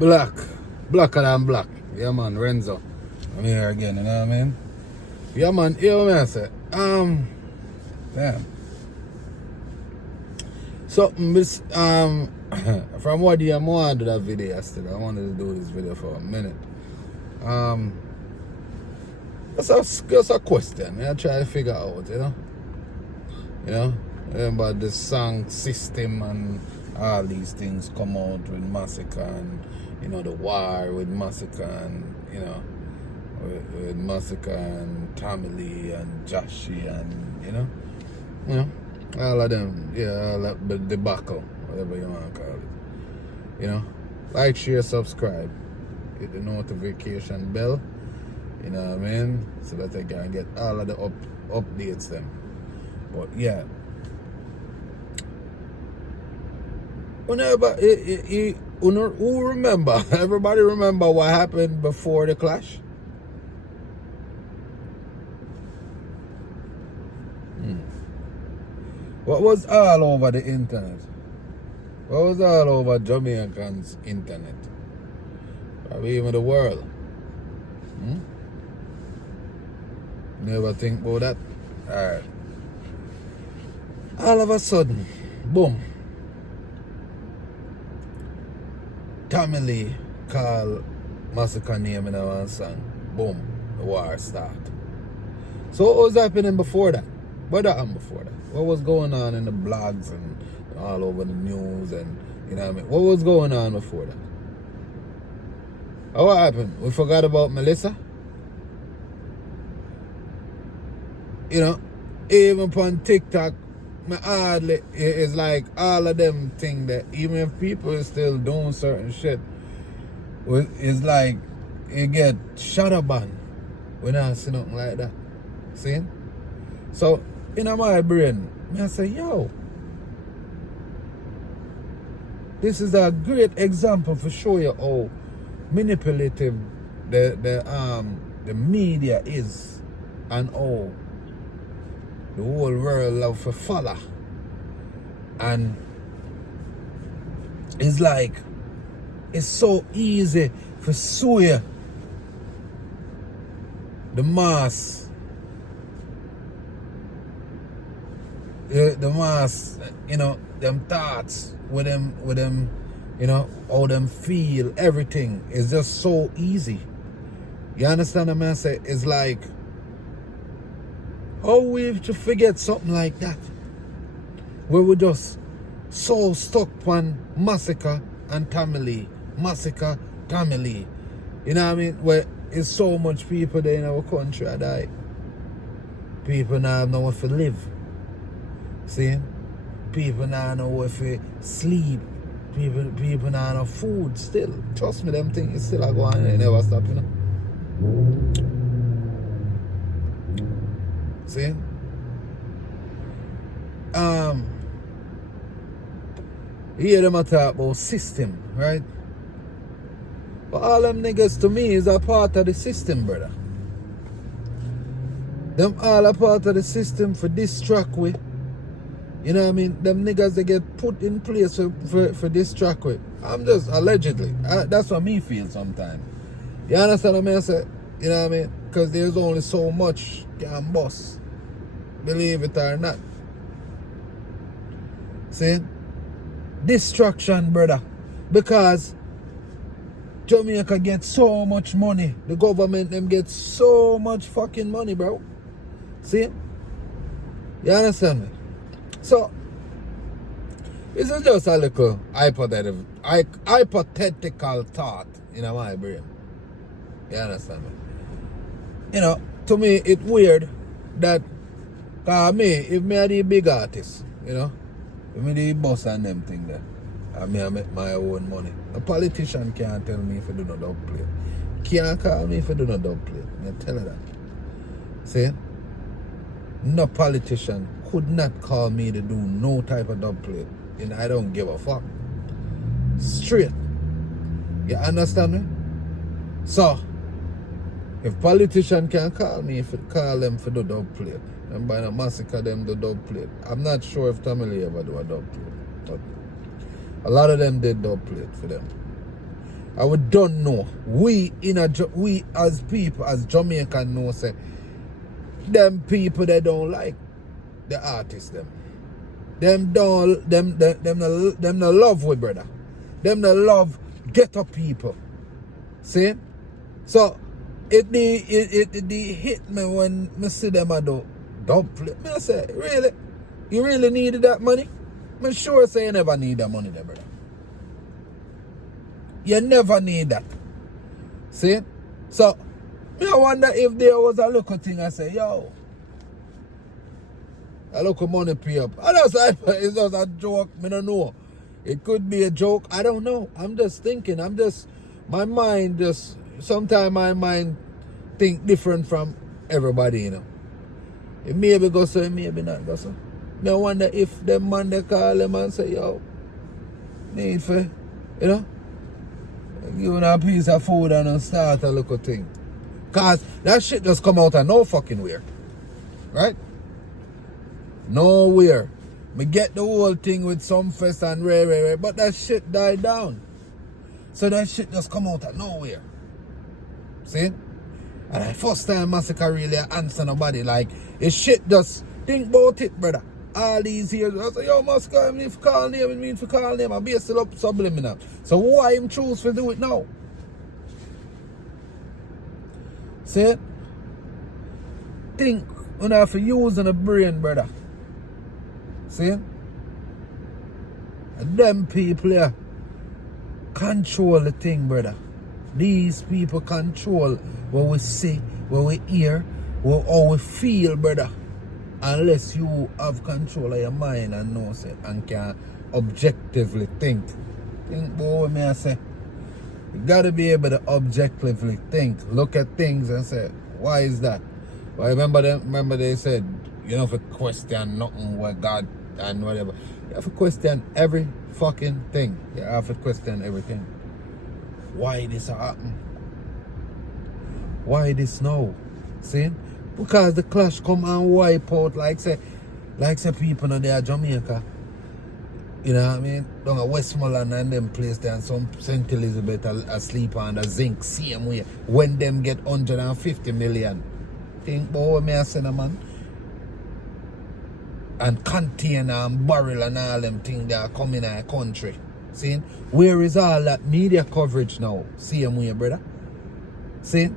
Black. Blacker than black. Yeah, man, Renzo. I'm here again, you know what I mean? Yeah, man, hear what I say. Damn. Something, from what I wanted to do that video yesterday. I wanted to do this video for a minute. That's a question. I try to figure out, you know? You know? Remember the song system and all these things come out with Masicka and, you know, the war with Masicka and, you know, with Masicka and Tamili and Joshi and, you know, all of them, yeah, all of the debacle, whatever you want to call it. You know, like, share, subscribe, hit the notification bell, you know what I mean, so that I can get all of the updates then. But yeah, who remember? Everybody remember what happened before the clash? What was all over the internet? What was all over Jamaicans' internet? Probably even the world. Never think about that? Alright. All of a sudden, boom. Tamili called Masicka name in one song. Boom. The war start. So what was happening before that? What happened before that? What was going on in the blogs and all over the news and, you know what I mean? What was going on before that? What happened? We forgot about Melissa? You know, even on TikTok, it's like all of them think that even if people are still doing certain shit, it's like you get shadow banned. We not see nothing like that. See? So, in my brain, I say, yo, this is a great example for show you how manipulative the media is and how the whole world love to follow. And it's like, it's so easy for sue you, the mass. The mass, you know, them thoughts with them, you know, how them feel, everything is just so easy. You understand what I say? It's like, how we have to forget something like that? Where we just so stuck on Masicka and Tamili. Masicka, Tamili. You know what I mean? Where it's so much people there in our country that die. People now have nowhere to live. See? People now know where to sleep. People now know food still. Trust me, them things still are going on. They never stop, you know. See? You hear them talk about system, right? But all them niggas to me is a part of the system, brother. Them all a part of the system for distract with. You know what I mean? Them niggas, they get put in place for distract with. I'm just allegedly. That's what me feel sometimes. You understand what I say? You know what I mean? Because there's only so much can bust. Believe it or not. See? Distraction, brother. Because Jamaica gets so much money. The government them get so much fucking money, bro. See? You understand me? So, this is just a little hypothetical thought in my brain. You understand me? You know, to me, it's weird that, if me are the big artist, you know, if me the boss and them thing there, and me I make my own money. A politician can't tell me if I do not dub play. Can't call me if I do not dub play. I tell you that. See? No politician could not call me to do no type of dub play. And I don't give a fuck. Straight. You understand me? So, if politician can call me, if it call them for the dub plate, and by the Masicka them the dub plate. I'm not sure if Tamili ever do a dub plate. But a lot of them did dub plate for them. And we don't know. We as people, as Jamaican know, say, them people they don't like the artists them. Them no love we, brother. Them no love ghetto people. See? So it hit me when I see them a do dub flip. Me I say, really? You really needed that money? I'm sure say you never need that money there, brother. You never need that. See? So I wonder if there was a little thing I say, yo, a little money pay up. I don't say it's just a joke. I don't know. It could be a joke. I don't know. I'm just thinking. My mind just, sometimes my mind think different from everybody, you know. It maybe go so, it maybe not go so. I wonder if them man they call them and say, yo, need for, you know, give them a piece of food and start a little thing. Because that shit just come out of no fucking where. Right? Nowhere. Me get the whole thing with some fest and rare, but that shit died down. So that shit just come out of nowhere. See? And the first time Masicka really answer nobody, like, it's shit just, think about it, brother. All these years, I say, yo, Masicka, I mean, for call name, I be still up subliminal. So why him choose to do it now? See? Think when I have to use on the brain, brother. See? And them people here control the thing, brother. These people control what we see, what we hear, how we feel, brother. Unless you have control of your mind and know it and can objectively think. Think about what I say. You gotta be able to objectively think. Look at things and say, why is that? Well, remember they said, you don't have to question nothing with God and whatever. You have to question every fucking thing. You have to question everything. Why this happen? Why this now? See? Because the clash come and wipe out like say people in there Jamaica. You know what I mean? Down at Westmoreland and them place there and some St. Elizabeth asleep on the zinc same way. When them get 150 million. Think about what I say, man. And container and barrel and all them things that are coming in our country. See? Where is all that media coverage now? Same way, brother. See?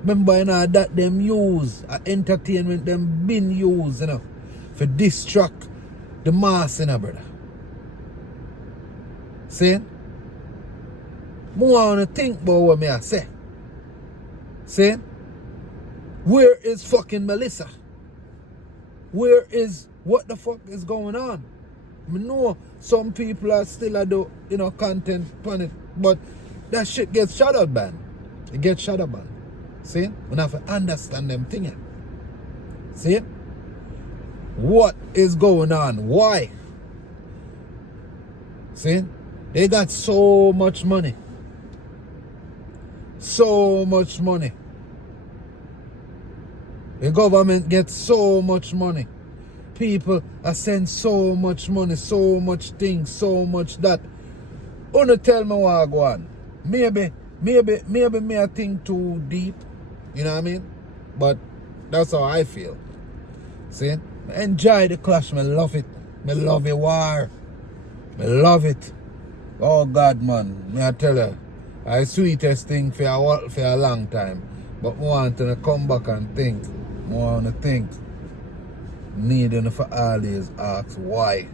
Remember, you know, that them use, entertainment them been used, you know, for distract the mass, you know, brother. See? More want to think about what I say. See? Where is fucking Melissa? Where is, what the fuck is going on? I know some people are still a do, you know, content on it, but that shit gets shadow banned. It gets shadow banned. See? We have to understand them things. See? What is going on? Why? See? They got so much money. So much money. The government gets so much money. People are sending so much money, so much things, so much that. Wanna tell me what I go on. Maybe me I think too deep. You know what I mean? But that's how I feel. See? I enjoy the clash. I love it. I love the war. I love it. Oh God, man. Me I tell you. It's the sweetest thing for a long time. But I want to come back and think. I want to think. Needing for always ask why.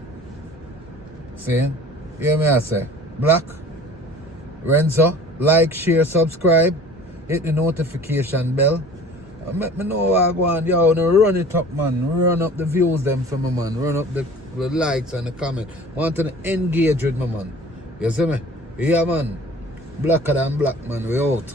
See? You hear me I say? Black, Renzo, like, share, subscribe, hit the notification bell. Let me know what I go on. Yo, no, run it up, man. Run up the views them for me, man. Run up the likes and the comment. Want to engage with me, man. You see me? Yeah, man. Blacker than black, man. We out.